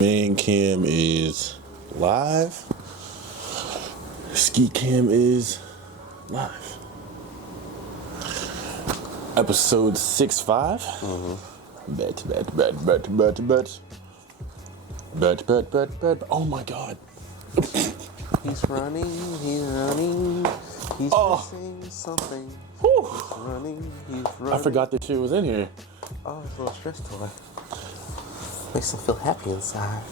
Main cam is live. Skee cam is live. Episode 6-5. Bet. Oh my god. He's running, he's missing something. Whew. He's running. I forgot that shit was in here. Oh, it's a little stress toy. Makes him feel happy inside.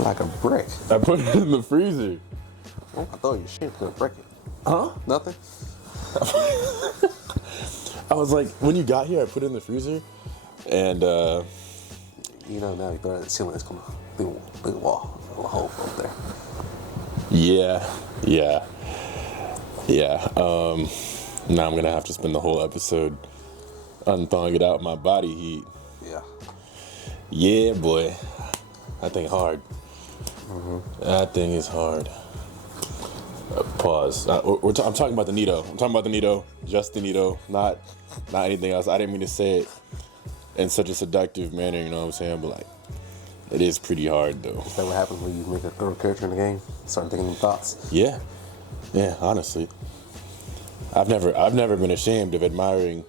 Like a brick. I put it in the freezer. Oh, I thought your shit could break it. Huh? Nothing? I was like, when you got here, I put it in the freezer. And, You know, now you throw it at the ceiling, it's gonna be a big wall, a hole up there. yeah. Now I'm gonna have to spend the whole episode unthawing it out my body heat. Yeah. Yeah, boy. That thing hard. That thing is hard. Pause. I'm talking about the Nito. I'm talking about the Nito. Just the Nito. Not anything else. I didn't mean to say it in such a seductive manner, you know what I'm saying? But like, it is pretty hard though. Is that what happens when you make a third character in the game? Start thinking of thoughts? Yeah, honestly. I've never been ashamed of admiring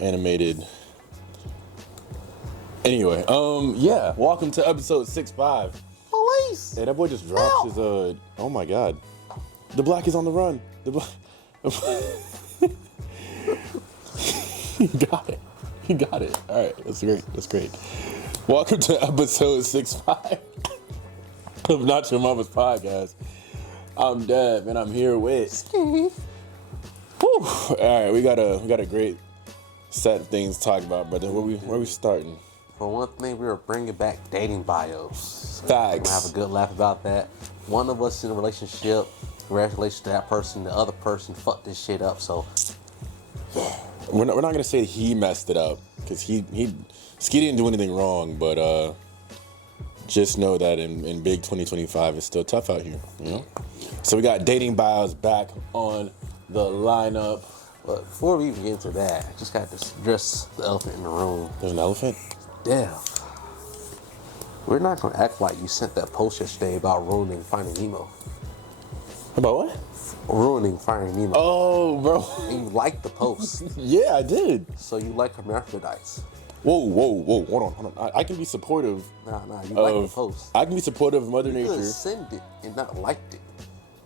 animated. Anyway, yeah, welcome to episode 6-5. Police! Hey, that boy just dropped his, oh my god. The black is on the run. The black. He got it. All right, that's great. Welcome to episode 6-5 of Not Your Mama's Podcast. I'm Dev, and I'm here with Skee. Whew. All right, we got a great set of things to talk about, brother. Where we starting? For one thing, we were bringing back dating bios. Facts. We're gonna have a good laugh about that. One of us in a relationship. Congratulations to that person. The other person fucked this shit up. So, yeah. We're not gonna say he messed it up because Skee didn't do anything wrong, but just know that in big 2025 it's still tough out here, you know. So we got dating bios back on the lineup. But before we even get into that, I just got to address the elephant in the room. There's an elephant. Damn. We're not gonna act like you sent that post yesterday about ruining Finding Nemo. About what? Ruining Finding Nemo. Oh, bro. And you liked the post. Yeah, I did. So you like hermaphrodites. Whoa. Hold on. I can be supportive. Nah, you like the post. I can be supportive of Mother You Nature. could send it and not liked it.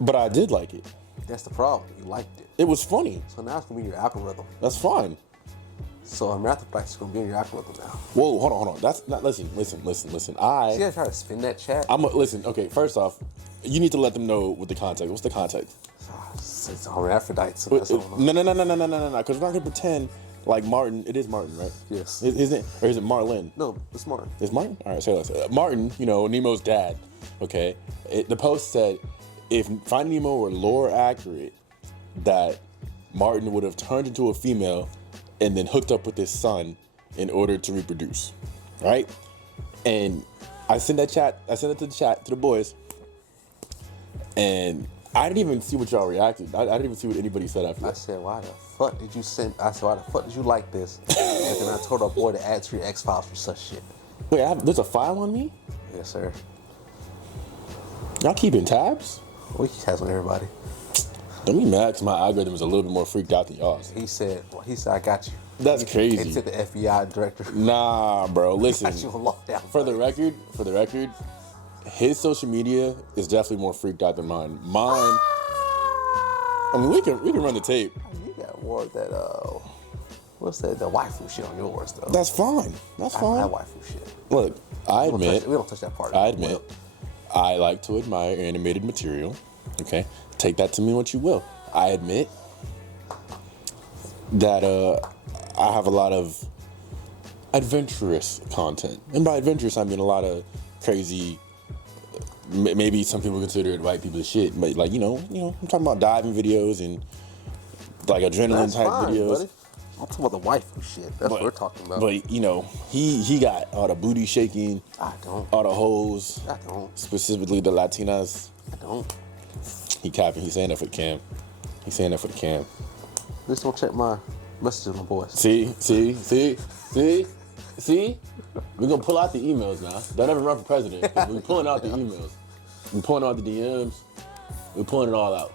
But I did like it. That's the problem. You liked it. It was funny. So now it's gonna be your algorithm. That's fine. So hermaphrodites is gonna be in your algorithm now. Whoa, hold on. That's not. Listen. See, I try to spin that chat. Listen. Okay, first off, you need to let them know what the context. What's the context? It's hermaphrodites. So that's all. No. Because we're not gonna pretend like Martin. It is Martin, right? Yes. Isn't or is it Marlin? No, it's Martin. It's Martin. All right, say less. Martin. You know, Nemo's dad. Okay. The post said if Finding Nemo were lore accurate, that Martin would have turned into a female and then hooked up with his son in order to reproduce, right? And I sent it to the chat to the boys, and I didn't even see what y'all reacted. I didn't even see what anybody said after I that. said, why the fuck did you send? I said, why the fuck did you like this? And then I told our boy to add to your X-Files for such shit. Wait, there's a file on me? Yes, sir. Y'all keeping tabs? We has on everybody. Don't be mad because my algorithm is a little bit more freaked out than y'all's. He said, I got you. That's crazy. He said the FBI director. Nah, bro. Listen. Got you on lockdown. For the record, his social media is definitely more freaked out than mine. Mine. I mean, we can run the tape. You got more of that. What's that? The waifu shit on yours though. That's fine. That's fine. That waifu shit. Look, I admit. We don't touch that part. I admit. I like to admire animated material. Okay, take that to mean what you will. I admit that I have a lot of adventurous content, and by adventurous I mean a lot of crazy. Maybe some people consider it white people shit, but like you know, I'm talking about diving videos and like adrenaline type videos. Buddy. I'm talking about the waifu shit. That's what we're talking about. But you know, he got all the booty shaking. I don't. All the hoes. I don't. Specifically the Latinas. I don't. He capping. He's saying that for the cam. Just don't check my messages, my boys. See. See? We're going to pull out the emails now. Don't ever run for president. We're pulling out the emails. We're pulling out the DMs. We're pulling it all out.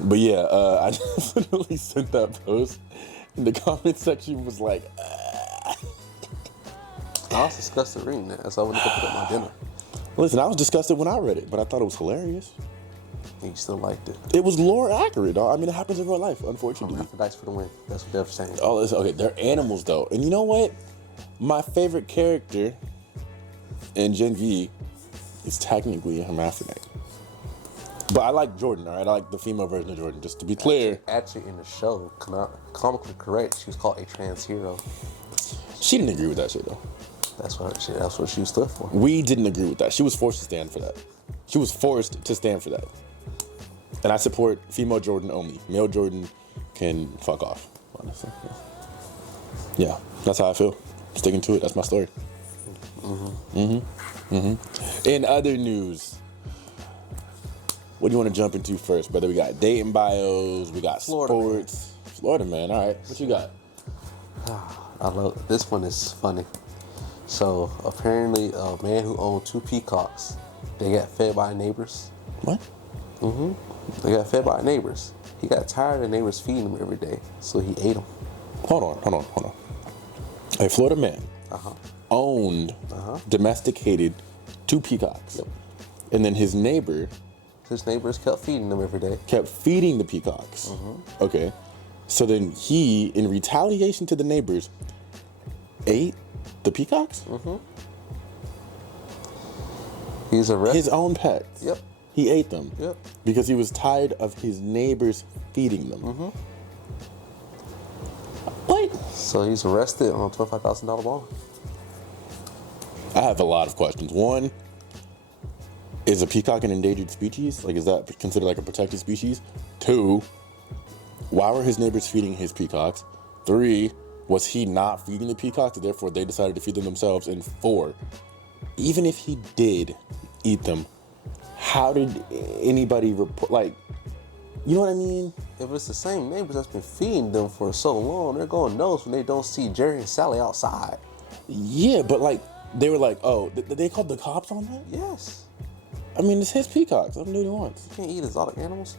But yeah, I just literally sent that post, and the comment section was like, I was disgusted reading that, so I went to go pick up my dinner. Listen, I was disgusted when I read it, but I thought it was hilarious. And you still liked it. It was lore accurate, dog. I mean, it happens in real life, I'm unfortunately. Hermaphrodites for the win. That's what they're saying. Oh, listen, okay, they're animals, though. And you know what? My favorite character in Gen V is technically a hermaphrodite. But I like Jordan, all right? I like the female version of Jordan, just to be clear. Actually, in the show, comically correct, she was called a trans hero. She didn't agree with that shit, though. That's what she stood for. We didn't agree with that. She was forced to stand for that. She was forced to stand for that. And I support female Jordan only. Male Jordan can fuck off, honestly. Yeah, that's how I feel. Sticking to it. That's my story. In other news, what do you want to jump into first, brother? We got dating bios. We got Florida, sports. Man. Florida, man. All right. What you got? I love this one. Is funny. So apparently, a man who owned 2 peacocks, they got fed by neighbors. What? They got fed by neighbors. He got tired of neighbors feeding him every day, so he ate them. Hold on. A Florida man owned, domesticated 2 peacocks. Yep. And then his neighbors kept feeding them every day. kept feeding the peacocks. Okay. So then he, in retaliation to the neighbors, ate the peacocks? He's arrested. His own pets. Yep. He ate them. Yep. Because he was tired of his neighbors feeding them. What? So he's arrested on a $25,000 bond. I have a lot of questions. One, is a peacock an endangered species? Like, is that considered like a protected species? 2, why were his neighbors feeding his peacocks? 3, was he not feeding the peacocks, and therefore they decided to feed them themselves? And 4, even if he did eat them, how did anybody report? Like, you know what I mean? If it's the same neighbors that's been feeding them for so long, they're going to notice when they don't see Jerry and Sally outside. Yeah, but like, they were like, oh, they called the cops on that? Yes. I mean, it's his peacocks. Let him do what he wants. You can't eat exotic animals.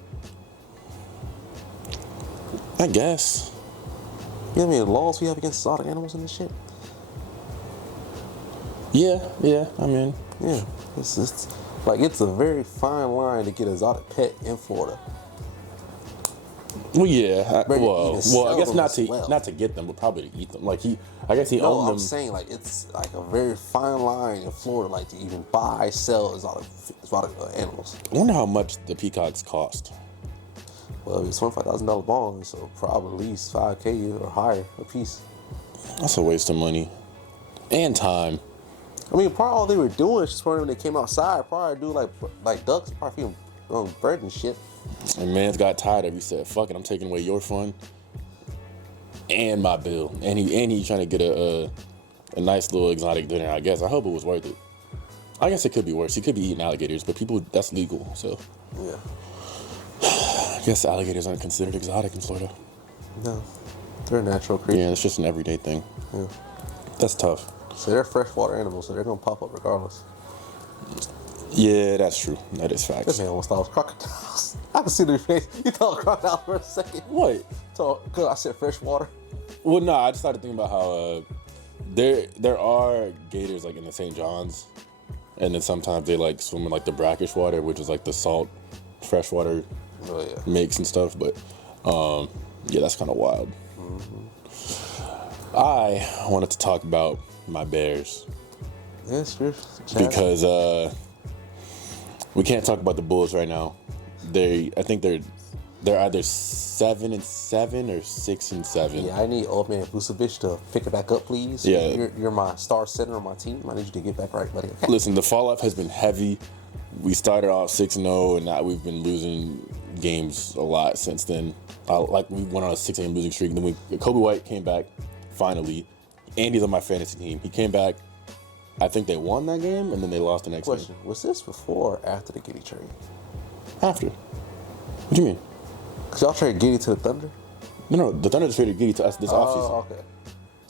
I guess. You know how many laws we have against exotic animals and this shit? Yeah, I mean. Yeah. It's like, it's a very fine line to get an exotic pet in Florida. Well, yeah. I guess not not to get them, but probably to eat them. Like I guess he No, owned them. I'm saying, like, it's like a very fine line in Florida, like, to even buy, sell exotic animals. I wonder how much the peacocks cost. Well, it's $25,000 bond, so probably at least $5,000 or higher a piece. That's a waste of money and time. I mean, probably all they were doing is just when they came outside, probably do like ducks, probably feed them bread and shit. And man's got tired of it. He said, "Fuck it, I'm taking away your fun and my bill." And he trying to get a nice little exotic dinner. I guess. I hope it was worth it. I guess it could be worse. He could be eating alligators, but that's legal. So Yeah. I guess alligators aren't considered exotic in Florida. No, they're a natural creature. Yeah, it's just an everyday thing. Yeah. That's tough. So they're freshwater animals, so they're gonna pop up regardless. Yeah, that's true. That is facts. This man almost thought it was crocodiles. I can see their face. You thought crocodile for a second. What? So, cause I said freshwater. Well, no, I just started thinking about how there are gators like in the St. John's, and then sometimes they like swim in like the brackish water, which is like the salt freshwater Oh yeah. mix and stuff. But yeah, that's kind of wild. I wanted to talk about my Bears Yeah, sure. because we can't talk about the Bulls right now. I think they're either 7-7 or 6-7. Yeah, I need old man Vucevic to pick it back up, please. Yeah. You're my star center on my team. I need you to get back right, buddy. Okay. Listen, the fall off has been heavy. We started off 6-0, and now we've been losing games a lot since then. Like we went on a 6-game losing streak, and then Kobe White came back finally. Andy's on my fantasy team. He came back. I think they won that game, and then they lost the next Question: was this before or after the Giddey trade? game. After. What do you mean? Cause y'all traded Giddey to the Thunder. No, the Thunder just traded Giddey to us this offseason. Oh, okay.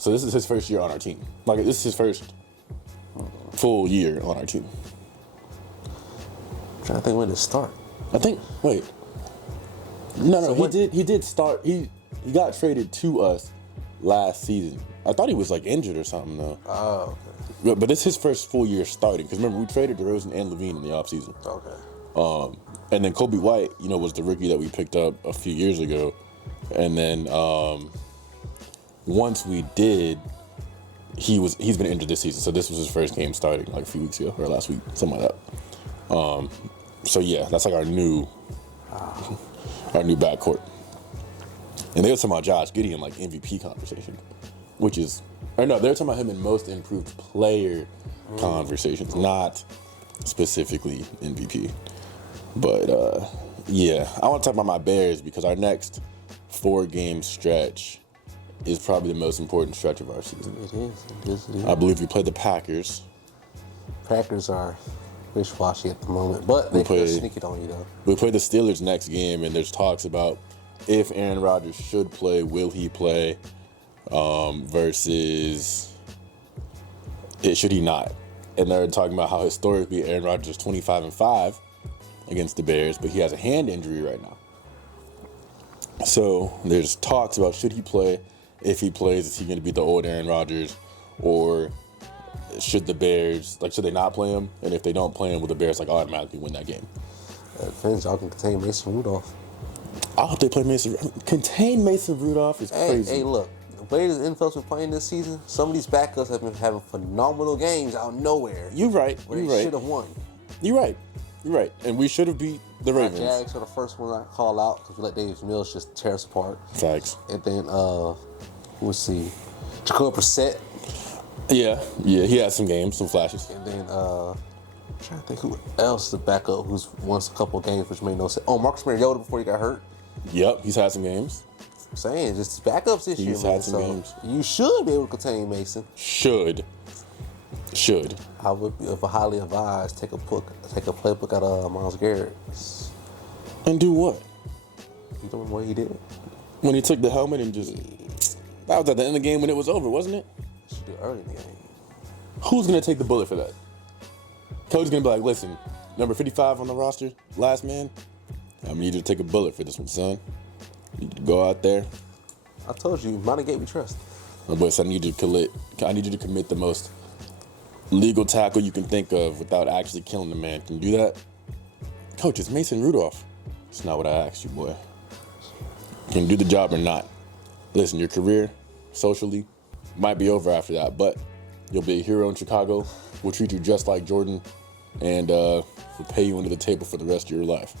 So this is his first year on our team. Like, this is his first full year on our team. I'm trying to think when to start. I think. Wait. No, So he did start. He got traded to us last season. I thought he was like injured or something though. Oh, okay. But it's his first full year starting. Because remember, we traded DeRozan and Levine in the offseason. Okay. And then Kobe White, was the rookie that we picked up a few years ago. And then once we did, he's been injured this season. So this was his first game starting like a few weeks ago or last week, something like that. So yeah, that's like our new backcourt. And they were talking about Josh Giddey in like MVP conversation, which is, or no, they're talking about him in most improved player conversations, not specifically MVP. But yeah, I want to talk about my Bears because our next 4-game stretch is probably the most important stretch of our season. It is. I believe we play the Packers. Packers are wish-washy at the moment, but they could sneak it on you though. We play the Steelers next game, and there's talks about if Aaron Rodgers should play, will he play, versus should he not? And they're talking about how historically Aaron Rodgers is 25-5 against the Bears, but he has a hand injury right now. So there's talks about should he play? If he plays, is he going to be the old Aaron Rodgers, or should the Bears should they not play him? And if they don't play him, will the Bears automatically win that game? It depends. Y'all can contain Mason Rudolph. I hope they play Mason. Contain Mason Rudolph is crazy. Hey, look. The way the NFL's been playing this season, some of these backups have been having phenomenal games out of nowhere. You're right. Where they should have won. You're right. And we should have beat the Ravens. Jags were the first one I call out because we let Davis Mills just tear us apart. Facts. And then, let's see, Jacob Brissett. Yeah, he had some games, some flashes. And then, I'm trying to think who else is the backup who's won a couple of games, which made no sense. Oh, Marcus Mariota before he got hurt. Yep, he's had some games. I'm saying, just backups this year, He's man. had some games. You should be able to contain Mason. Should. I would be highly advised take a playbook out of Myles Garrett. And do what? You know what he did? When he took the helmet and just... That was at the end of the game when it was over, wasn't it? Should do it early in the game. Who's going to take the bullet for that? Coach's going to be like, listen, number 55 on the roster, last man, I'm going to need you to take a bullet for this one, son. You need to go out there. I told you, Monty gave me trust. My boy said, I need you to commit the most legal tackle you can think of without actually killing the man. Can you do that? Coach, it's Mason Rudolph. It's not what I asked you, boy. Can you do the job or not? Listen, your career, socially, might be over after that, but you'll be a hero in Chicago. We'll treat you just like Jordan, and we'll pay you under the table for the rest of your life.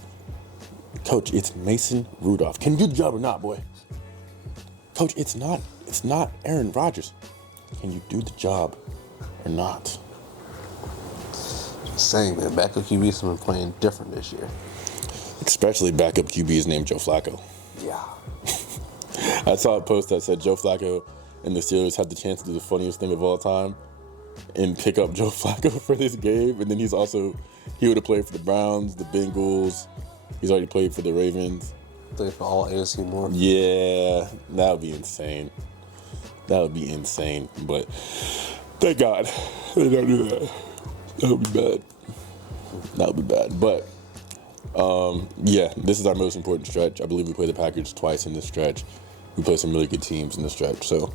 Coach, it's Mason Rudolph. Can you do the job or not, boy? Coach, it's not Aaron Rodgers. Can you do the job or not? Just saying, man, backup QBs have been playing different this year. Especially backup QBs named Joe Flacco. Yeah. I saw a post that said Joe Flacco and the Steelers had the chance to do the funniest thing of all time and pick up Joe Flacco for this game. And then he would have played for the Browns, the Bengals. He's already played for the Ravens. Played for all AFC North. Yeah, that would be insane. But thank God they don't do that. That would be bad. But yeah, this is our most important stretch. I believe we play the Packers twice in this stretch. We play some really good teams in this stretch. So,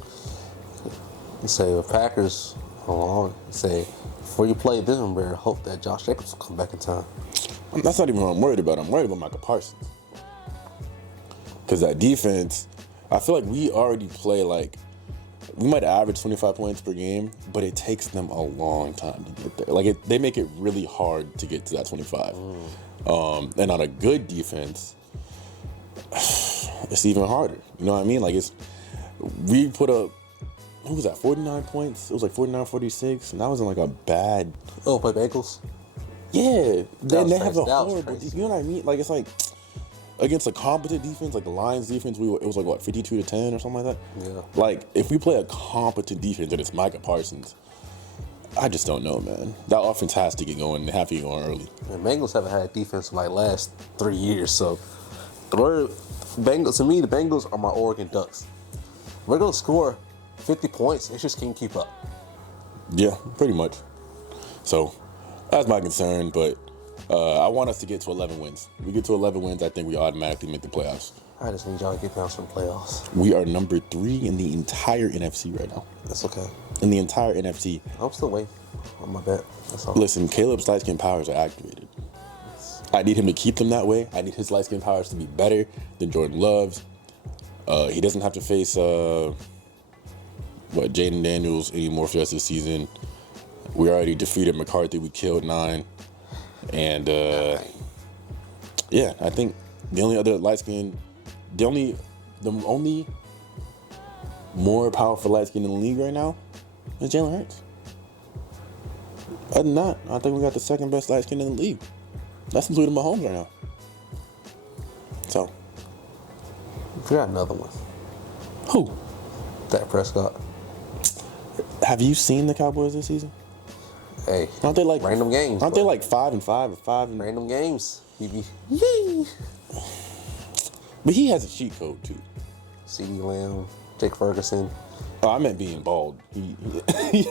you say the Packers, before you play them, better hope that Josh Jacobs will come back in time. That's not even what I'm worried about. I'm worried about Michael Parsons. Because that defense, I feel like we already play we might average 25 points per game, but it takes them a long time to get there. They make it really hard to get to that 25. And on a good defense, it's even harder. You know what I mean? We put up, what was that, 49 points? It was 49, 46, and that was in a bad... Oh, play Bengals? Yeah. Then they have a horrible... crazy. You know what I mean? It's against a competent defense, the Lions defense, it was 52-10 or something like that? Yeah. If we play a competent defense and it's Micah Parsons, I just don't know, man. That offense has to get going. They have to get going early. And Bengals haven't had defense in last 3 years, so to me, the Bengals are my Oregon Ducks. We're gonna score 50 points. It just can't keep up. Yeah, pretty much. So that's my concern, but I want us to get to 11 wins. We get to 11 wins, I think we automatically make the playoffs. I just need y'all to get down to the playoffs. We are number 3 in the entire NFC right now. That's okay. In the entire NFC. I'm still waiting on my bet. That's all. Listen, Caleb's light skin powers are activated. I need him to keep them that way. I need his light skin powers to be better than Jordan Love's. He doesn't have to face Jaden Daniels anymore for the rest of the season. We already defeated McCarthy. We killed 9. And yeah, I think the only other light skin, the only more powerful light skin in the league right now is Jalen Hurts. Other than that, I think we got the second best light skin in the league. That's including Mahomes right now. So, we got another one. Who? Dak Prescott. Have you seen the Cowboys this season? Hey, aren't they like random games? Aren't they like 5-5 or 5 and random games? Yee. But he has a cheat code too. CeeDee Lamb, Jake Ferguson. Oh, I meant being bald. He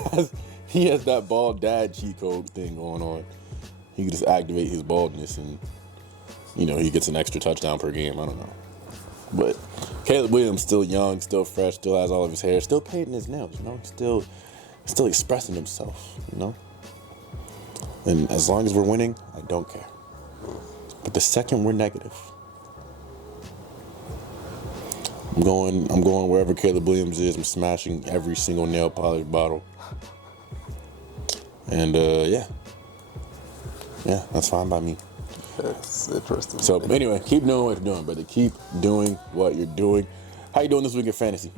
has that bald dad cheat code thing going on. He can just activate his baldness and he gets an extra touchdown per game. I don't know. But Caleb Williams still young, still fresh, still has all of his hair, still painting his nails, still expressing himself, And as long as we're winning, I don't care. But the second we're negative, I'm going wherever Caleb Williams is. I'm smashing every single nail polish bottle. And yeah, that's fine by me. That's interesting. So anyway, keep doing what you're doing, brother. Keep doing what you're doing. How you doing this week in fantasy?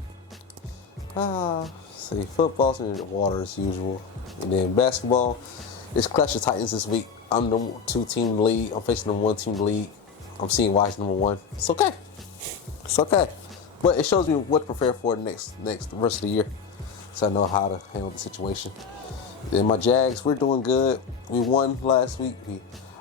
See, football's in the water as usual. And then basketball, it's Clash of Titans this week. I'm the 2 team in the league. I'm facing the 1 team in the league. I'm seeing why it's number 1. It's okay. It's okay. But it shows me what to prepare for next the rest of the year. So I know how to handle the situation. Then my Jags, we're doing good. We won last week.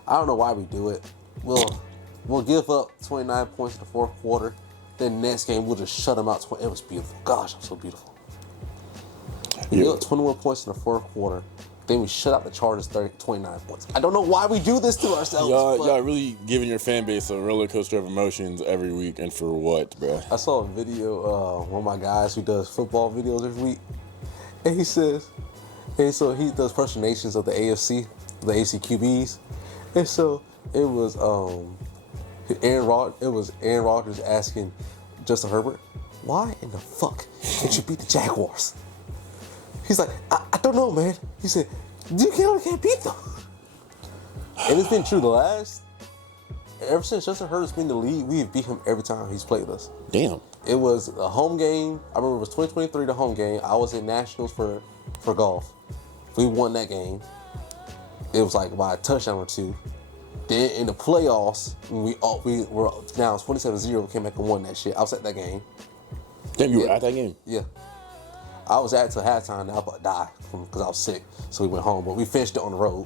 I don't know why we do it. We'll give up 29 points in the 4th quarter. Then next game we'll just shut them out. It was beautiful. Gosh, I'm so beautiful. We gave up 21 points in the 4th quarter. Then we shut out the Chargers 29 points. I don't know why we do this to ourselves. Y'all really giving your fan base a roller coaster of emotions every week, and for what, bro? I saw a video, one of my guys who does football videos every week, and he says, and so he does impersonations of the AFC, the AFC QBs, and so it was Aaron Rodgers asking Justin Herbert, why in the fuck can't you beat the Jaguars? He's like, I don't know, man. He said, you can't beat them. And it's been true. Ever since Justin Herbert's been in the league, we've beat him every time he's played us. Damn. It was a home game. I remember it was 2023, the home game. I was in Nationals for golf. We won that game. It was like by a touchdown or 2. Then in the playoffs, we were down 27-0, came back and won that shit. I was at that game. Damn, you were at that game? Yeah. I was at till halftime, and I was about to die because I was sick. So we went home, but we finished it on the road.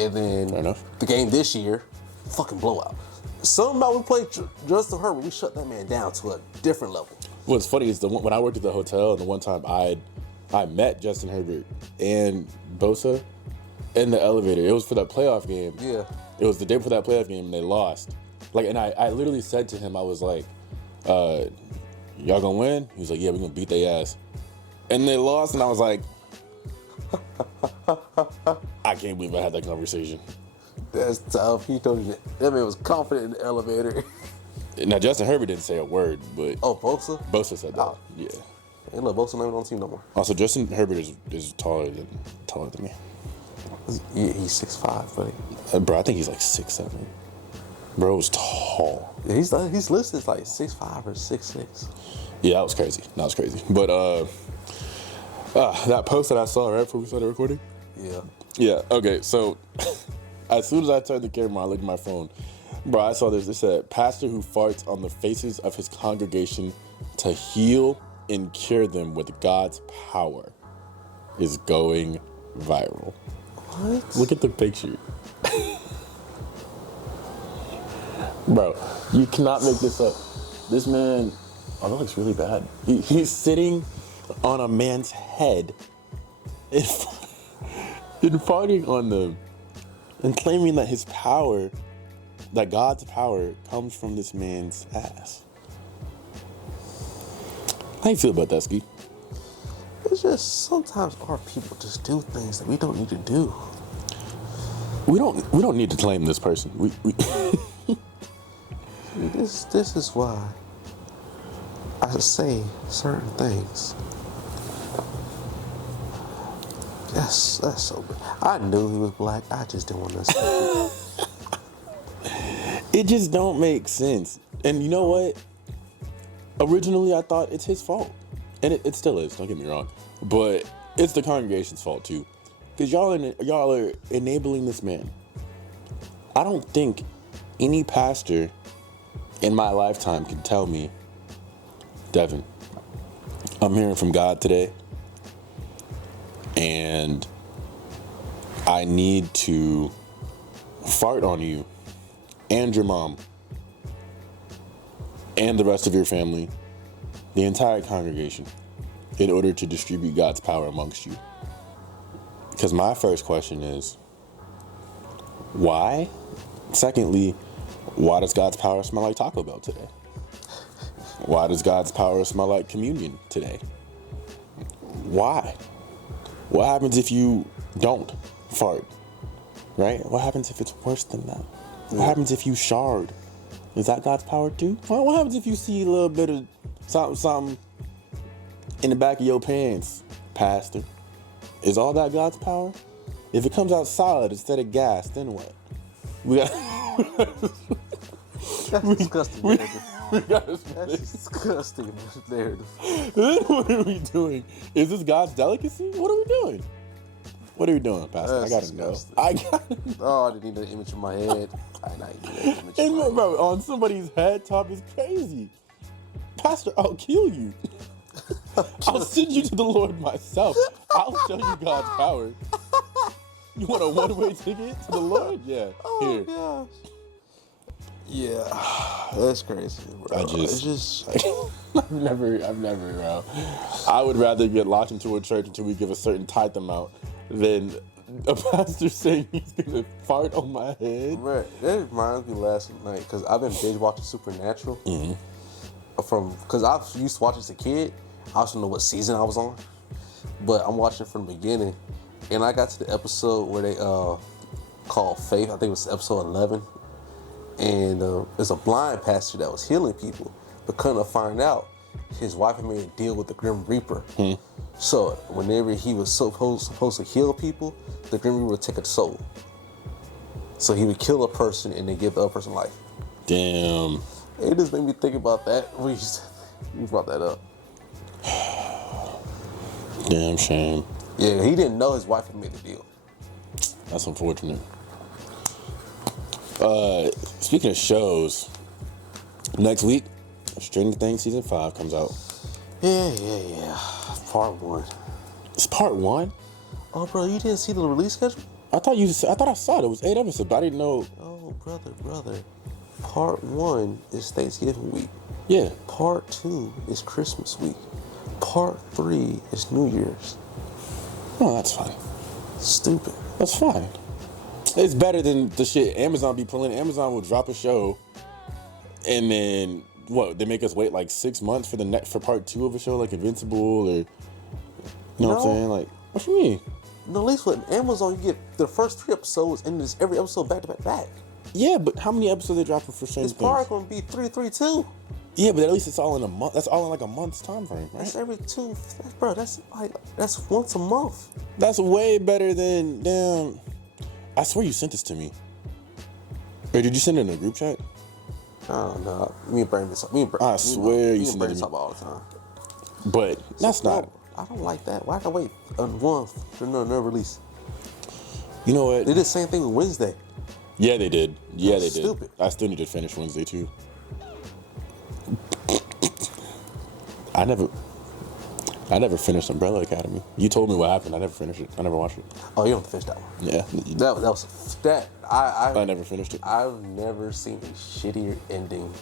And then the game this year, fucking blowout. Something about we played Justin Herbert, we shut that man down to a different level. What's funny is when I worked at the hotel, and the one time I met Justin Herbert and Bosa in the elevator. It was for that playoff game. Yeah. It was the day before that playoff game, and they lost. And I literally said to him, I was like, y'all gonna win? He was like, yeah, we're gonna beat their ass. And they lost, and I was like, I can't believe I had that conversation. That's tough. He told you that man was confident in the elevator. Now, Justin Herbert didn't say a word, but... Oh, Bosa? Bosa said that, yeah. Hey, look, Bosa not even on the team no more. Also, Justin Herbert is taller than me. Yeah, he's 6'5", buddy. Bro, I think he's like 6'7". Bro was tall. Yeah, he's listed as like 6'5" or 6'6". Yeah, that was crazy. But, that post that I saw right before we started recording? Yeah. Yeah, okay, so as soon as I turned the camera, I looked at my phone. Bro, I saw this. It said, pastor who farts on the faces of his congregation to heal and cure them with God's power is going viral. What? Look at the picture. Bro, you cannot make this up. This man, that looks really bad. He's sitting on a man's head and, and farting on them and claiming that his power, that God's power comes from this man's ass. How you feel about that, Skee? It's just sometimes our people just do things that we don't need to do. We don't need to claim this person. We This is why I say certain things. That's so bad. I knew he was black. I just didn't want to say it. It just don't make sense. And you know what? Originally, I thought it's his fault. And it still is, don't get me wrong. But it's the congregation's fault, too. Because y'all are enabling this man. I don't think any pastor in my lifetime can tell me, Devin, I'm hearing from God today. And I need to fart on you and your mom and the rest of your family, the entire congregation, in order to distribute God's power amongst you. Because my first question is, why? Secondly, why does God's power smell like Taco Bell today? Why does God's power smell like communion today? Why? What happens if you don't fart? Right? What happens if it's worse than that? What happens if you shard? Is that God's power too? What happens if you see a little bit of something in the back of your pants, Pastor? Is all that God's power? If it comes out solid instead of gas, then what? We got. That's disgusting. We gotta That's disgusting narrative. Then what are we doing? Is this God's delicacy? What are we doing? What are we doing, Pastor? That's I gotta disgusting. know. I gotta know. Oh, I didn't need that image in my head. I need that image in And my head. bro, on somebody's head top is crazy. Pastor, I'll kill you. I'll send you to the Lord myself. I'll show you God's power. You want a one-way ticket to the Lord? Yeah. Here. Oh, gosh. Yeah, that's crazy, bro. It's just I've never, bro. I would rather get locked into a church until we give a certain tithe amount than a pastor saying he's gonna fart on my head. Right. That reminds me last night because I've been binge watching Supernatural. Because I used to watch it as a kid. I also know what season I was on, but I'm watching from the beginning, and I got to the episode where they called Faith. I think it was episode 11. And there's a blind pastor that was healing people, but couldn't find out his wife had made a deal with the Grim Reaper. So whenever he was supposed to heal people, the Grim Reaper would take a soul. So he would kill a person and then give the other person life. Damn. It just made me think about that when you brought that up. Damn shame. Yeah, he didn't know his wife had made the deal. That's unfortunate. Speaking of shows, next week, Stranger Things season 5 comes out. Yeah. Part 1. It's part 1? Oh, bro, you didn't see the release schedule? I thought I saw it. It was 8 episodes, but I didn't know. Oh, brother. Part 1 is Thanksgiving week. Yeah. Part 2 is Christmas week. Part 3 is New Year's. Oh, that's fine. Stupid. That's fine. It's better than the shit Amazon be pulling. Amazon will drop a show, and then what? They make us wait like 6 months for part 2 of a show, like Invincible, or you know what I'm saying? Like, what you mean? No, at least with Amazon, you get the first 3 episodes, and it's every episode back to back. Yeah, but how many episodes they dropping for Stranger It's Things? probably gonna be 3 2. Yeah, but at least it's all in a month. That's all in like a month's time frame, right? That's every 2, bro. That's once a month. That's way better than damn. I swear you sent this to me. Or did you send it in a group chat? Oh no, me and Brandon talk. I swear you me and sent it Brandon to talk me. all the time. But that's not. No, I don't like that. Why can I wait a month for another release? You know what? They did the same thing with Wednesday. Yeah, they did. Yeah, they did. Stupid. I still need to finish Wednesday too. I never finished Umbrella Academy. You told me what happened. I never finished it. I never watched it. Oh, you don't have to finish that one. Yeah. I never finished it. I've never seen a shittier ending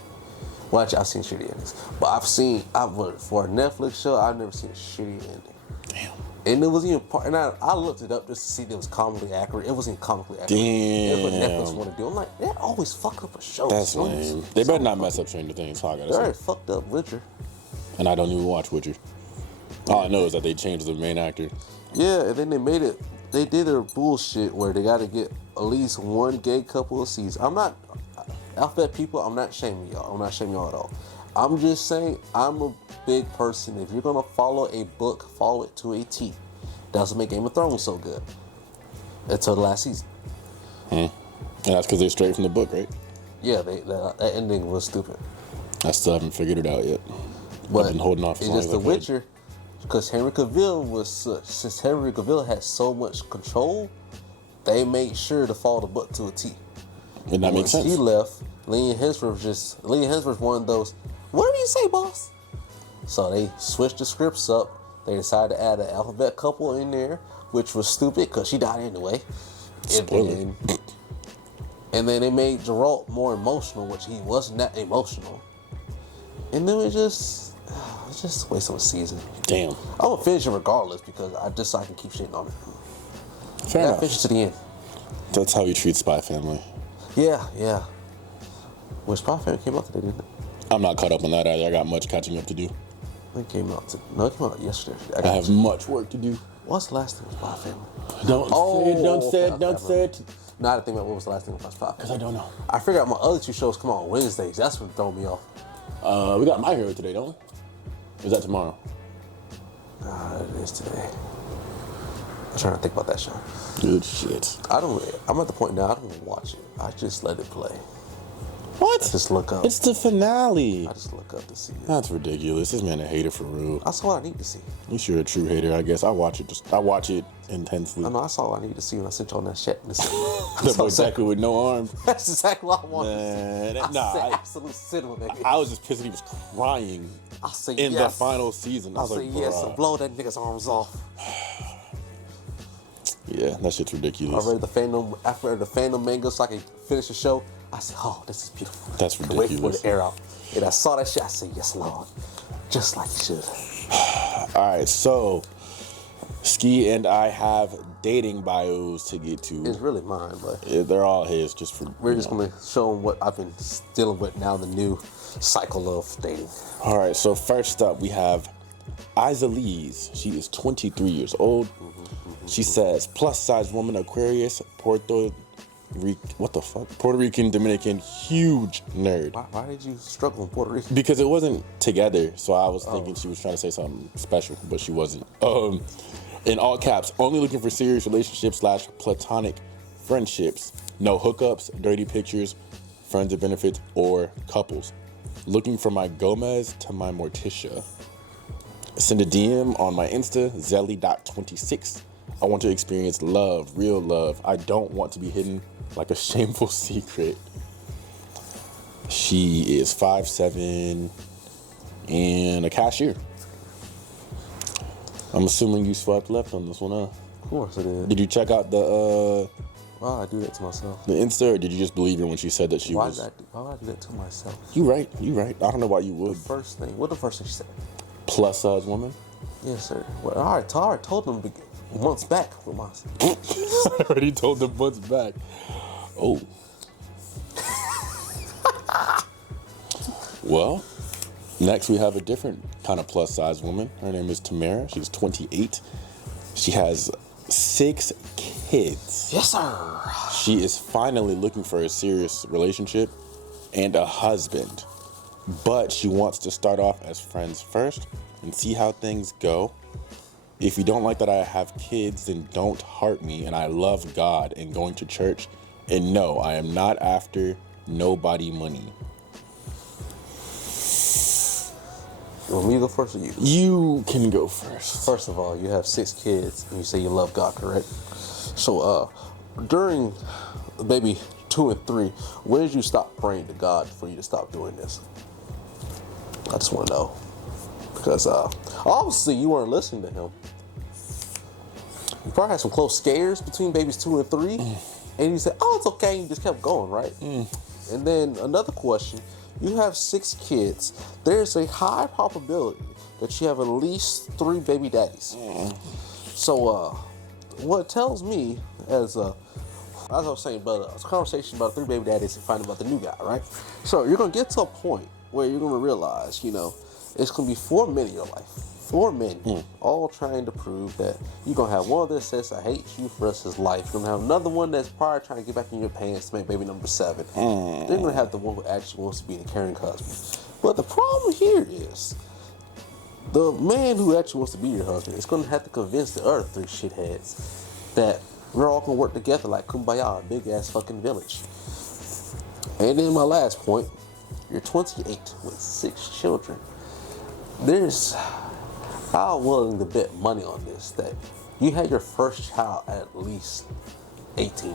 Well, actually, I've seen shitty endings, but for a Netflix show, I've never seen a shitty ending. Damn. And it was even part, and I looked it up just to see if it was comically accurate. It wasn't comically accurate. Damn. That's what Netflix want to do. I'm like, they're always fuck up a show. That's lame. They better not mess up Stranger Things. All I gotta They're say. fucked up Witcher. And I don't even watch Witcher. All I know is that they changed the main actor. Yeah, and then they did their bullshit where they got to get at least one gay couple a season. I'm not, alphabet people, I'm not shaming y'all. I'm not shaming y'all at all. I'm just saying, I'm a big person. If you're going to follow a book, follow it to a T. That's what made Game of Thrones so good. Until the last season. And that's because they're straight from the book, right? Yeah, that ending was stupid. I still haven't figured it out yet. But I've been holding off. It's just The Witcher, because Henry Cavill since Henry Cavill had so much control, they made sure to follow the book to a T. And that makes sense. He left. Liam Hemsworth one of those. Whatever you say, boss. So they switched the scripts up. They decided to add an alphabet couple in there, which was stupid because she died anyway. Spoiler. And then they made Geralt more emotional, which he wasn't that emotional. And then it's just a waste of a season. Damn. I'm gonna finish it regardless because I can keep shitting on it. Fair enough. Finish it to the end. That's how you treat Spy Family. Yeah. Which Spy Family came out today, didn't it? I'm not caught up on that either. I got much catching up to do. It came out yesterday. I have much work to do. What's the last thing with Spy Family? Don't say it. No, I didn't think about what was the last thing with Spy Family. Because I don't know. I figured out my other two shows come out on Wednesdays. That's what throw me off. We got My Hero today, don't we? Is that tomorrow? It is today. I'm trying to think about that show. Good shit. I'm at the point now, I don't watch it. I just let it play. What? I just look up. It's the finale. I just look up to see it. That's ridiculous. This man a hater for real. I saw what I need to see. At least you're a true hater, I guess. I watch it intensely. I know, I saw what I need to see when I sent you on that shit. That boy exactly with no arms. That's exactly what I wanted to see. I Absolute cinema, baby. I was just pissed that he was crying I say in yes. the final season. I I was say like, yes bruh. and blow that nigga's arms off. Yeah, that shit's ridiculous. I read after the fandom manga so I could finish the show. I said, oh, this is beautiful. That's Can't wait for ridiculous. it to air out. And I saw that shit, I said, yes, Lord. Just like you should. All right, so Skee and I have dating bios to get to. It's really mine, but They're all his, just for. we're just going to show them what I've been dealing with now, the new cycle of dating. All right, so first up we have Izalise. She is 23 years old. She says, plus size woman, Aquarius, Puerto Rican, Dominican, huge nerd. Why did you struggle in Puerto Rico? Because it wasn't together, so I was thinking she was trying to say something special, but she wasn't. In all caps, only looking for serious relationships / platonic friendships. No hookups, dirty pictures, friends of benefits, or couples. Looking for my Gomez to my Morticia. Send a DM on my Insta, zelly.26. I want to experience love, real love. I don't want to be hidden like a shameful secret. She is 5'7" and a cashier. I'm assuming you swiped left on this one, huh? Of course I did. Did you check out the Why would I do that to myself? the Insta, or did you just believe her when she said that she Why was? would I do that to myself? You right. I don't know why you would. What's the first thing she said? Plus size woman. Yes, sir. Well, I already told them months back with my. I already told them months back. Oh. Well, next we have a different kind of plus size woman. Her name is Tamara. She's 28. She has 6 kids. Yes, sir. She is finally looking for a serious relationship and a husband. But she wants to start off as friends first and see how things go. If you don't like that I have kids, then don't heart me. And I love God and going to church. And no, I am not after nobody money. You want me to go first or you? You can go first. First of all, you have 6 kids and you say you love God, correct? So, during maybe 2 and 3, when did you stop praying to God for you to stop doing this? I just want to know. Because obviously you weren't listening to him. You probably had some close scares between babies 2 and 3. And you say, oh, it's okay. And you just kept going, right? And then another question. You have 6 kids. There's a high probability that you have at least 3 baby daddies. So, what it tells me as I was saying, but it's a conversation about 3 baby daddies and finding about the new guy, right? So you're gonna get to a point where you're gonna realize, it's gonna be 4 men in your life. 4 men, all trying to prove that you're gonna have one that says I hate you for the rest of his life. You're gonna have another one that's probably trying to get back in your pants to make baby number 7. Then you're gonna have the one who actually wants to be the caring husband. But the problem here is the man who actually wants to be your husband is gonna have to convince the other 3 shitheads that we're all gonna work together like Kumbaya, a big ass fucking village. And then my last point, you're 28 with 6 children. I'm willing to bet money on this that you had your first child at least 18.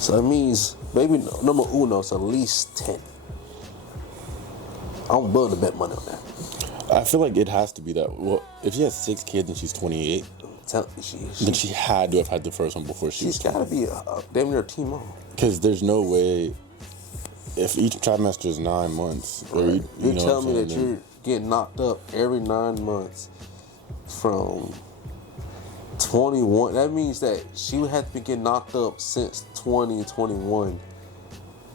So that means baby number uno is at least 10. I'm willing to bet money on that. I feel like it has to be that. Well, if she has 6 kids and she's 28, then she had to have had the first one before she was 20. She's got to be a damn near a teen mom. Because there's no way, if each trimester is 9 months, right. You're telling me that you're getting knocked up every 9 months from 21. That means that she would have to be getting knocked up since 2021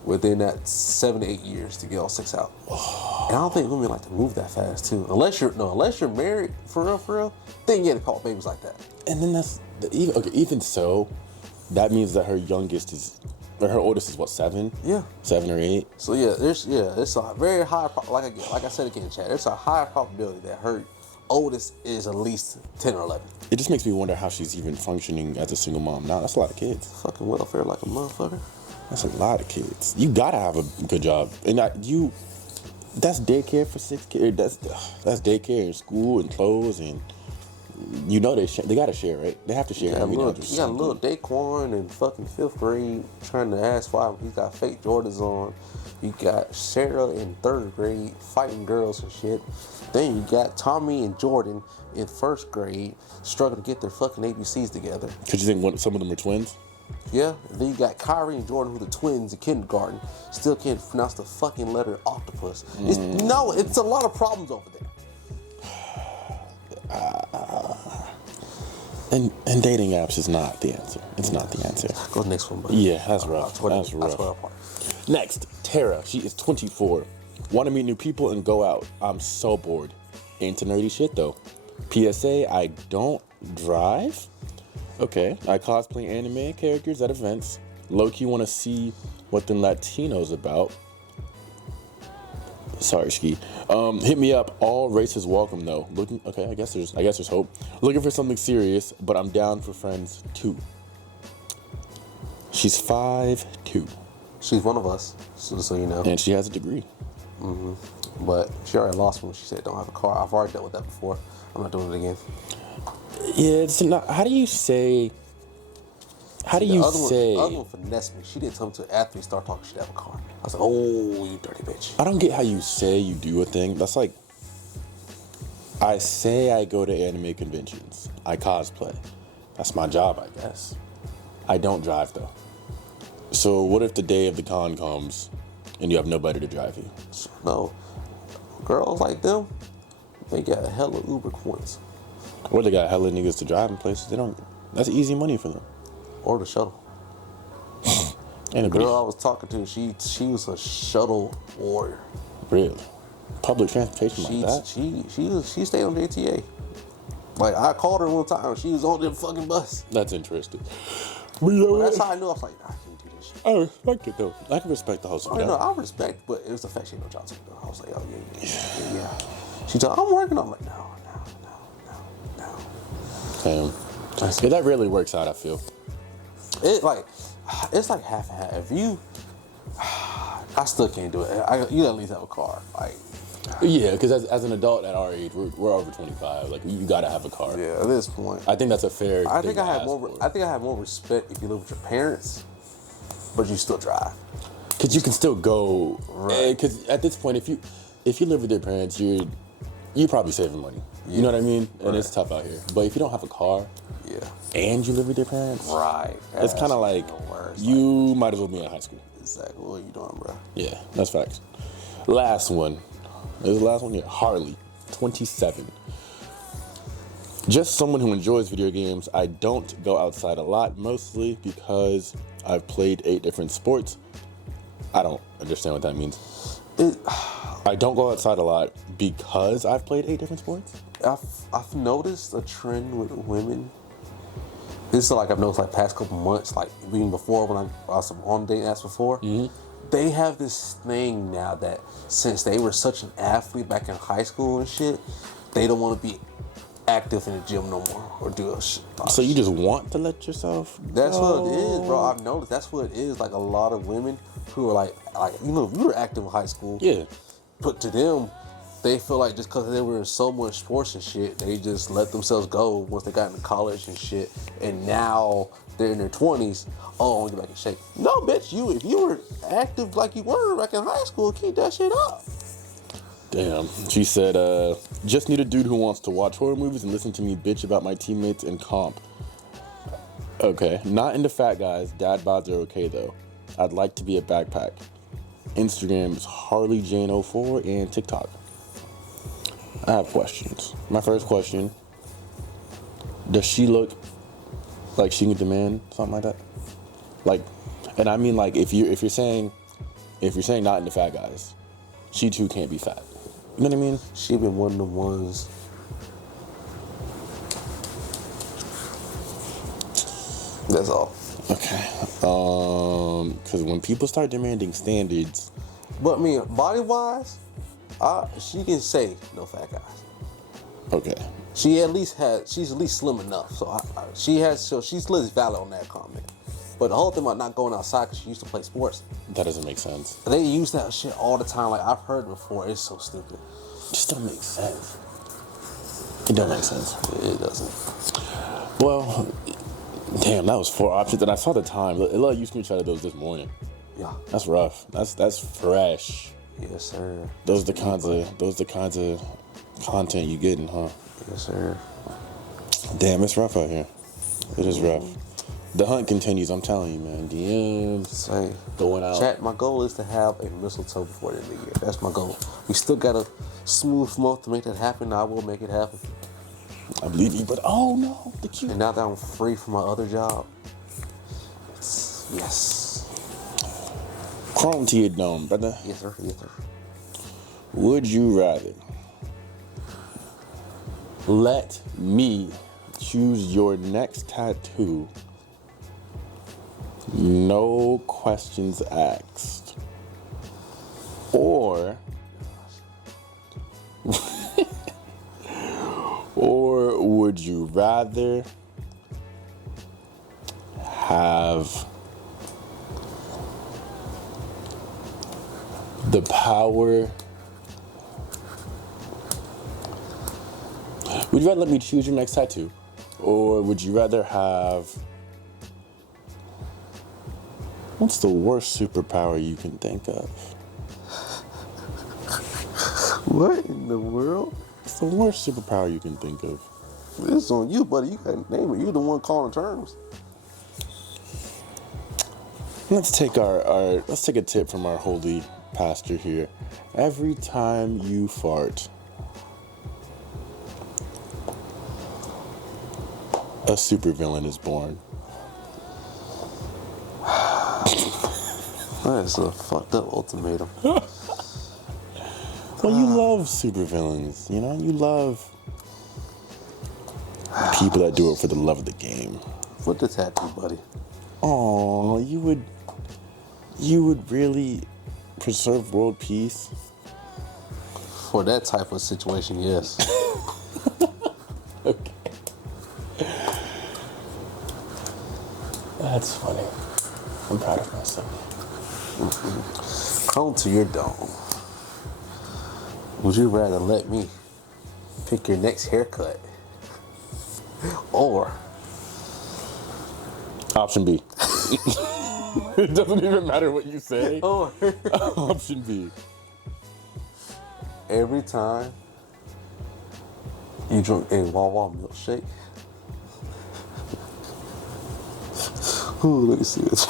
within that 7 to 8 years to get all 6 out. And I don't think women like to move that fast too. Unless you're married for real, then you get to call babies like that. And then even so, that means that her oldest is what, 7? Yeah. 7 or 8? So it's a very high, like I said again, Chad, there's a high probability that her oldest is at least 10 or 11. It just makes me wonder how she's even functioning as a single mom now. That's a lot of kids. Fucking welfare like a motherfucker. That's a lot of kids. You gotta have a good job. And that's daycare for 6 kids. That's daycare and school and clothes and they gotta share, right? They have to share. You got a little Daquan in fucking 5th grade trying to ask why he's got fake Jordans on. You got Sarah in 3rd grade fighting girls and shit. Then you got Tommy and Jordan in 1st grade struggling to get their fucking ABCs together. Could you think some of them are twins? Yeah. And then you got Kyrie and Jordan, who are the twins in kindergarten, still can't pronounce the fucking letter octopus. It's a lot of problems over there. And dating apps is not the answer. It's not the answer. Go to the next one, buddy. Yeah, that's rough. That's rough. Next, Tara. She is 24. Want to meet new people and go out. I'm so bored. Into nerdy shit though. PSA, I don't drive. Okay. I cosplay anime characters at events. Low-key want to see what the Latino's about. Sorry, Skee. Hit me up. All races welcome though. I guess there's hope. Looking for something serious, but I'm down for friends too. She's 5'2". She's one of us, so you know. And she has a degree. Mm-hmm. But she already lost when she said don't have a car. I've already dealt with that before. I'm not doing it again. Yeah, it's not. How do you say? The other one finessed me. She did tell me to after we start talking, she'd have a car. I was like, oh, you dirty bitch. I don't get how you say you do a thing. That's like, I say I go to anime conventions. I cosplay. That's my job, I guess. I don't drive though. So what if the day of the con comes and you have nobody to drive you? No. Girls like them, they got hella Uber coins. Or they got hella niggas to drive in places. That's easy money for them. Or the shuttle. And the girl I was talking to, she was a shuttle warrior. Really? Public transportation like that? She stayed on JTA. Like, I called her one time, she was on the fucking bus. That's interesting. That's how I knew. I was like, I can't do this shit. I respect it though. I can respect the hustle. I respect, but it was the fact she had no job to do. I was like, oh yeah. She told, I'm working. I'm like, no. Damn. Yeah, that really works out, I feel. It's like half and half. If you, I still can't do it. You at least have a car. Like, yeah, because as an adult at our age, we're over 25. Like, you gotta have a car. Yeah, at this point. I think that's a fair. I think I have more respect if you live with your parents, but you still drive. Because you can still go. Right. Because at this point, if you live with your parents, you're probably saving money. You know what I mean? And It's tough out here. But if you don't have a car, Yeah. and you live with your parents. Right. It's kind of like you might as well be in high school. Exactly. What are you doing, bro? Yeah, that's facts. Last one. Is the last one? Yeah. Harley, 27. Just someone who enjoys video games. I don't go outside a lot, mostly because I've played 8 different sports. I don't understand what that means. I don't go outside a lot because I've played 8 different sports. I've noticed a trend with women. This is like I've noticed like past couple months, like even before when I was on dating apps before. Mm-hmm. They have this thing now that since they were such an athlete back in high school and shit, they don't want to be active in the gym no more or do a shit. So you just want to let yourself That's go? what it is, bro. I've noticed that's what it is. Like a lot of women who are like you know, if you were active in high school, Yeah. but to them, they feel like just because they were in so much sports and shit, they just let themselves go once they got into college and shit. And now they're in their 20s. Oh, I want to get back in shape. No, bitch, if you were active like you were back in high school, keep that shit up. Damn. She said, just need a dude who wants to watch horror movies and listen to me bitch about my teammates in comp. Okay. Not into fat guys. Dad bods are okay, though. I'd like to be a backpack. Instagram is HarleyJane04 and TikTok. I have questions. My first question, does she look like she can demand something like that? Like, and I mean like if you're saying not into fat guys, she too can't be fat. You know what I mean? She been one of the ones. That's all. Okay. Because when people start demanding standards, But I mean, body wise, she can say no fat guys. okay. She's at least slim enough. So she's at least valid on that comment. But the whole thing about not going outside because she used to play sports, That doesn't make sense. they use that shit all the time. Like I've heard before, it's so stupid. It just don't make sense. It don't make sense. It doesn't. Well, damn, that was 4 options, and I saw the time. It let you screenshot those this morning. Yeah. That's rough. That's fresh. Yes, sir. Those the kinds of content you getting, huh? Yes, sir. Damn, it's rough out here. It is rough. The hunt continues. I'm telling you, man. DMs Say, going out. chat. My goal is to have a mistletoe before the end of the year. That's my goal. We still got a smooth month to make that happen. I will make it happen. I believe you, but oh no, the cute. And now that I'm free from my other job, yes. Chrome to your dome, brother. Yes, sir. Yes, sir. Would you rather let me choose your next tattoo, no questions asked, or would you rather have the power? Would you rather let me choose your next tattoo? Or would you rather have... What's the worst superpower you can think of? What in the world? What's the worst superpower you can think of? It's on you, buddy. You got to name it. You the one calling terms. Let's take let's take a tip from our holy pastor here. Every time you fart, a supervillain is born. That's a fucked up ultimatum. Well, you love supervillains, you know? You love people that do it for the love of the game. What the tattoo, buddy? Oh, you would really preserve world peace? For that type of situation, yes. Okay. That's funny. I'm proud of myself. Come to your dome. Would you rather let me pick your next haircut? Or Option B. It doesn't even matter what you say. or Option B. every time you drink a Wawa milkshake, Ooh, let me see this.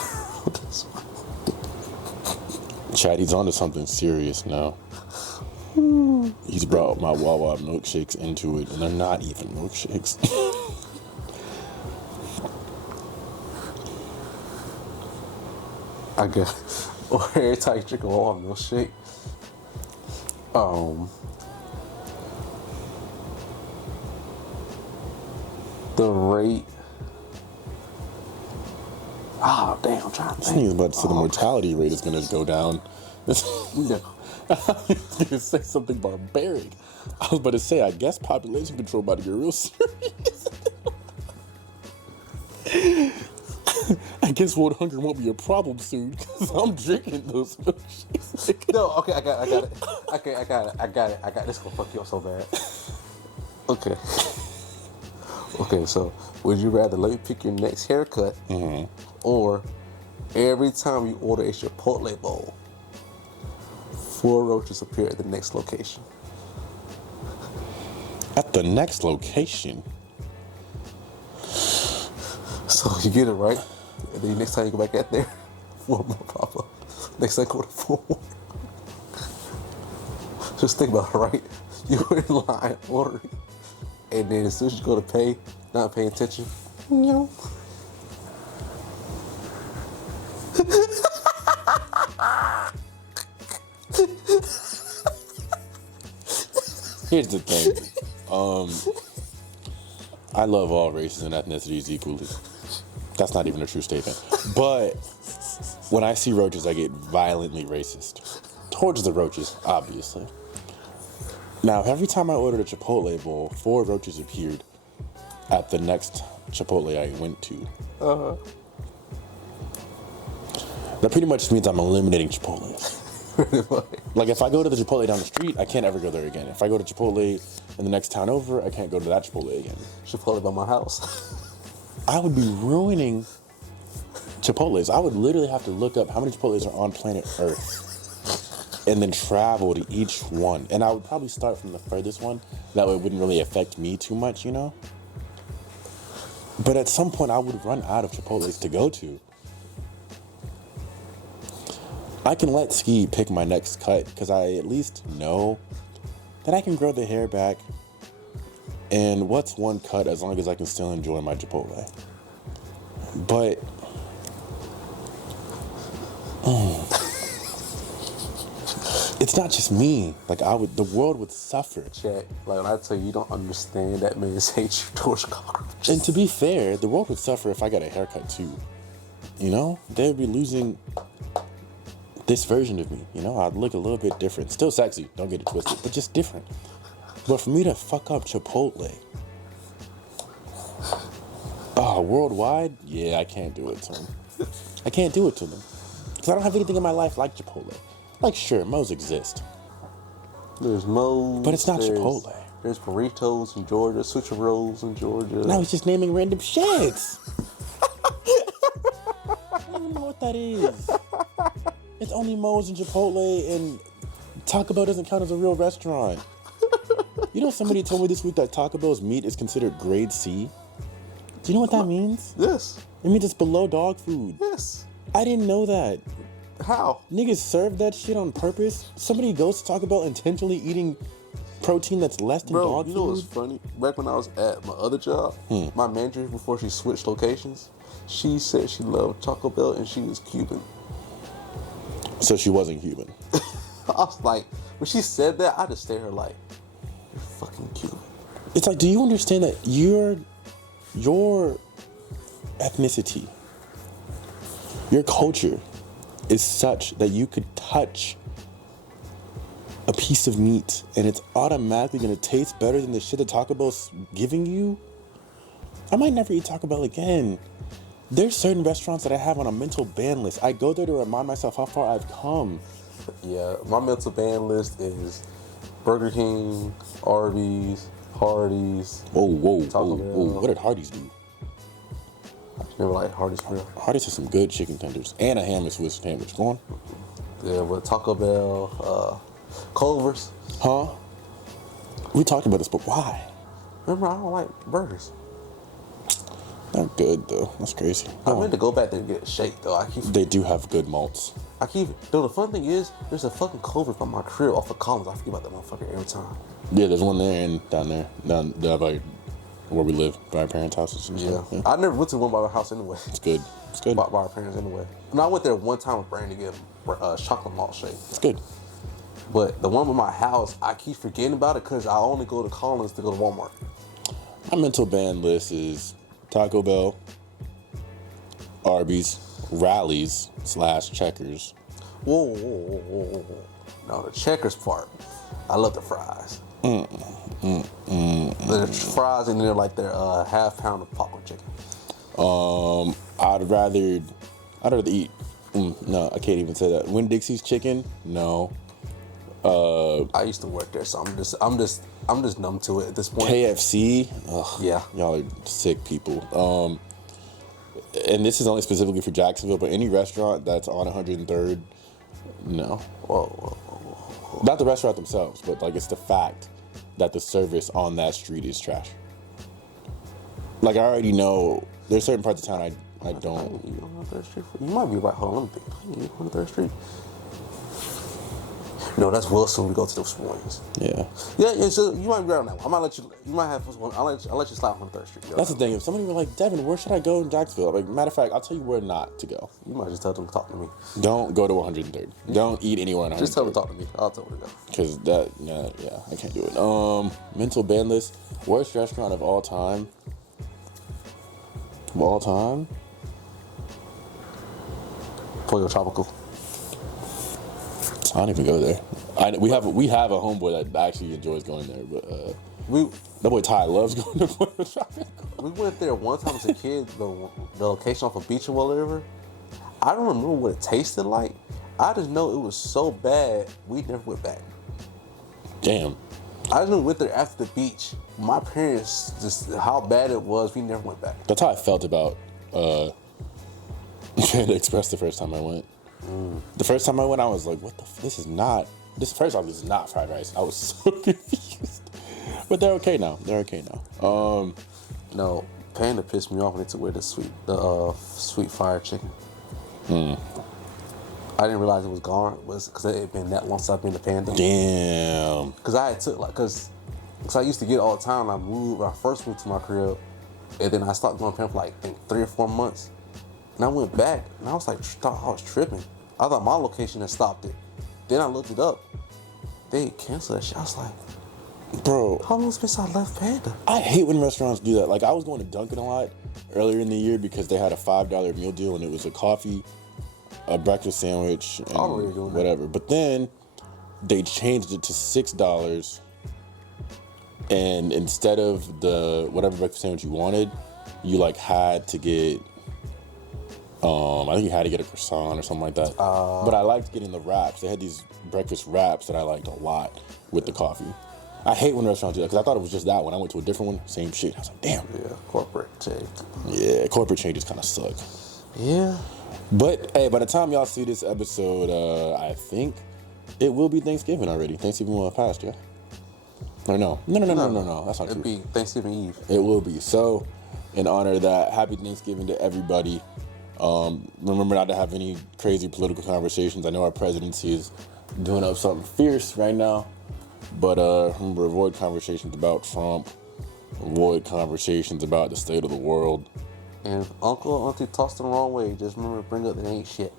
Chad, he's onto something serious now. He's brought my Wawa milkshakes into it, and they're not even milkshakes. I guess. Or every time you drink a Wawa milkshake, the rate. Oh damn! I'm trying to I think. was about to say the mortality rate is going to go down. No. I was going to say something barbaric. I was about to say, I guess population control about to get real serious. I guess world hunger won't be a problem soon because I'm drinking those milkshakes. No, okay, I got it. Okay, I got it. This gonna fuck you up so bad. Okay. Okay, so would you rather let me pick your next haircut, or every time you order a Chipotle bowl, 4 roaches appear at the next location? At the next location? So you get it right, and then next time you go back out there, 4 more pop up. Next time go to 4 more. Just think about it, right? You were in line ordering, and then as soon as you go to pay, not paying attention, Here's the thing. I love all races and ethnicities equally. That's not even a true statement. But when I see roaches, I get violently racist. Towards the roaches, obviously. Now, every time I ordered a Chipotle bowl, 4 roaches appeared at the next Chipotle I went to. That pretty much means I'm eliminating Chipotle. Like, if I go to the Chipotle down the street, I can't ever go there again. If I go to Chipotle in the next town over, I can't go to that Chipotle again. Chipotle by my house. I would be ruining Chipotles. I would literally have to look up how many Chipotles are on planet Earth and then travel to each one. And I would probably start from the furthest one. That way it wouldn't really affect me too much, you know? But at some point, I would run out of Chipotles to go to. I can let Skee pick my next cut because I at least know that I can grow the hair back. And what's one cut as long as I can still enjoy my Chipotle? But it's not just me. Like the world would suffer. Check. Like when I tell you don't understand, that man's hate you towards cockroaches. And to be fair, the world would suffer if I got a haircut too. You know, they would be losing this version of me. You know, I'd look a little bit different. Still sexy, don't get it twisted, but just different. But for me to fuck up Chipotle, worldwide, yeah, I can't do it to them. I can't do it to them. Because I don't have anything in my life like Chipotle. Like, sure, Moe's exist. There's Moe's. But it's not Chipotle. There's burritos in Georgia, sushi rolls in Georgia. Now he's just naming random shits. I don't even know what that is. It's only Moe's and Chipotle, and Taco Bell doesn't count as a real restaurant. You know, somebody told me this week that Taco Bell's meat is considered grade C. Do you know what that means? Yes. It means it's below dog food. Yes. I didn't know that. How? Niggas serve that shit on purpose. Somebody goes to Taco Bell intentionally eating protein that's less than dog food. You know what's funny? Back when I was at my other job, my manager, before she switched locations, she said she loved Taco Bell and she was Cuban. So she wasn't Cuban. I was like, when she said that, I just stared at her like, you're fucking Cuban. It's like, do you understand that your ethnicity, your culture is such that you could touch a piece of meat and it's automatically gonna taste better than the shit that Taco Bell's giving you? I might never eat Taco Bell again. There's certain restaurants that I have on a mental ban list. I go there to remind myself how far I've come. Yeah, my mental ban list is Burger King, Arby's, Hardee's. Whoa. Bell. What did Hardee's do? I never liked Hardee's for real. Hardee's has some good chicken tenders and a ham and Swiss sandwich. Go on. Yeah, but Taco Bell, Culver's. Huh? We talked about this, but why? Remember, I don't like burgers. They're good though. That's crazy. I meant to go back there and get a shake though. They do have good malts. Though the fun thing is, there's a fucking Culver's by my crib off of Collins. I forget about that motherfucker every time. Yeah, there's one there and down by where we live, by our parents' houses. And Yeah. stuff. I never went to one by our house anyway. It's good. It's good. By our parents anyway. No, I went there one time with Brandon to get a chocolate malt shake. It's good. But the one by my house, I keep forgetting about it because I only go to Collins to go to Walmart. My mental ban list is Taco Bell, Arby's, Rallies / Checkers. Whoa. No, the Checkers part. I love the fries. The fries and they're like their half pound of popcorn chicken. I'd rather eat. No, I can't even say that. Winn-Dixie's chicken? No. I used to work there, so I'm just numb to it at this point. KFC? Ugh, Yeah. Y'all are sick people. And this is only specifically for Jacksonville, but any restaurant that's on 103rd, no. Whoa. Not the restaurant themselves, but like it's the fact that the service on that street is trash. Like I already know there's certain parts of town I don't. You on 103rd Street? You might be right. Hold on, let me think. You on 103rd Street? No, that's Wilson. We go to those mornings. Yeah. Yeah. So you might be right on that one. I might let you. You might have one. I'll let you slide on 103rd Street. That's the thing. If somebody were like, Devin, where should I go in Jacksonville? Like, matter of fact, I'll tell you where not to go. You might just tell them to talk to me. Don't go to 103rd. Don't eat anywhere on 103rd. Just tell them to talk to me. I'll tell them to go. Because yeah, I can't do it. Mental ban list. Worst restaurant of all time. Pollo Tropical. I don't even go there. We have a homeboy that actually enjoys going there, but that boy Ty loves going to Pollo Tropical. We went there one time as a kid, the location off a beach or whatever. I don't remember what it tasted like. I just know it was so bad, we never went back. Damn. I just went there after the beach. My parents, just how bad it was, we never went back. That's how I felt about Panda Express the first time I went. The first time I went, I was like, what the this is not fried rice. I was so confused. But they're okay now. No, Panda pissed me off when they took away the sweet fire chicken. I didn't realize it was gone. It was because it had been that long since I've been to Panda. Damn. Because I had took because I used to get it all the time. When I first moved to my crib, and then I stopped going to Panda for like I think 3 or 4 months. And I went back, and I was like, I was tripping. I thought my location had stopped it. Then I looked it up. They canceled that shit. I was like, bro, how long since I left Panda? I hate when restaurants do that. Like, I was going to Dunkin' a lot earlier in the year because they had a $5 meal deal, and it was a coffee, a breakfast sandwich, and whatever. But then they changed it to $6, and instead of the whatever breakfast sandwich you wanted, you like had to get I think you had to get a croissant or something like that. But I liked getting the wraps. They had these breakfast wraps that I liked a lot with the coffee. I hate when restaurants do that because I thought it was just that one. I went to a different one, same shit. I was like, damn. Yeah, corporate change. Yeah, corporate changes kind of suck. Yeah. But hey, by the time y'all see this episode, I think it will be Thanksgiving already. Thanksgiving will have passed, yeah? Or no. No. That's not true. It'll be Thanksgiving Eve. It will be. So, in honor of that, happy Thanksgiving to everybody. Remember not to have any crazy political conversations. I know our presidency is doing up something fierce right now. But remember, avoid conversations about Trump. Avoid conversations about the state of the world. And uncle or auntie tossed it the wrong way. Just remember to bring up that ain't shit.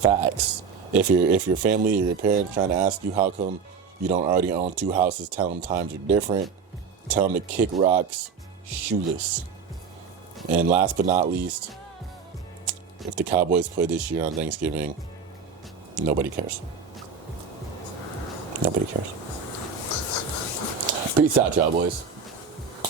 Facts. If your family or your parents trying to ask you how come you don't already own 2 houses, tell them times are different. Tell them to kick rocks shoeless. And last but not least, if the Cowboys play this year on Thanksgiving, nobody cares. Nobody cares. Peace out, y'all boys.